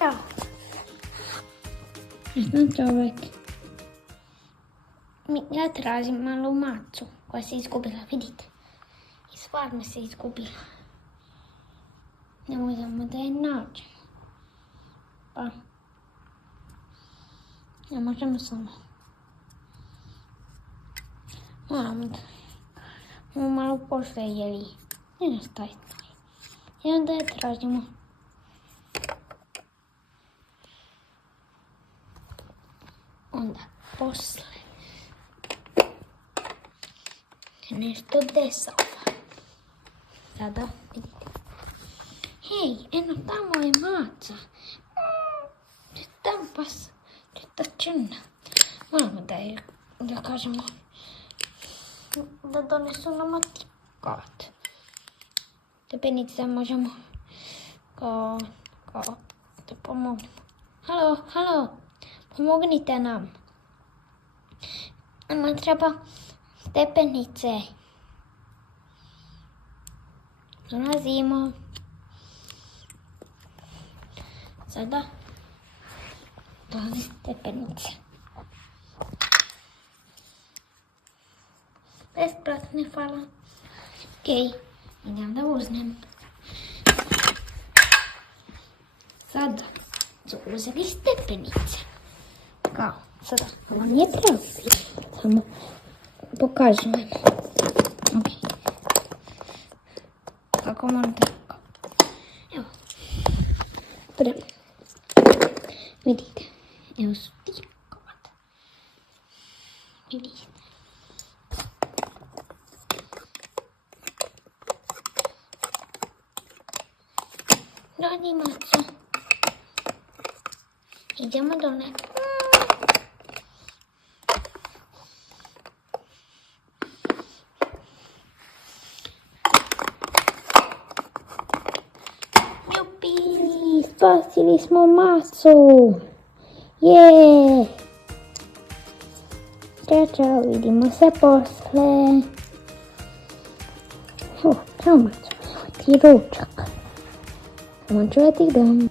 Evo. Znam čovjek. Ja tražim malu macu koja se izgubila, vidite. Iz farme se izgubila. Ne možemo da je nađemo. Pa. Ne možemo samo. Moramo da malo pošlijeli. Ne staje. I onda je tražimo. Onda posle nešto desava. Sada vidite. Hej, eno tamo je maca. Tam pas. Ta črna. Moramo da kažemo da donesu nama tikat. Stepenice možemo da pomognemo. Halo, pomognite nam. Nama treba stepenice. Dolazimo. Sada dolazi stepenice. Besplatne, hvala. Okej, idem da uzmem. Sada su uzeli stepenice. Kao, sada ovo nije pravi. Samo pokažem vam. Okej. Kako morate tako. Evo. Prvo. Vidite. Evo su tikat. Vidite. Radi maco. Idemo dole. Jupi, spasili smo macu. Je. Ćao, vidimo se posle. Čao maco, ti ručak. Samo čuvati dom.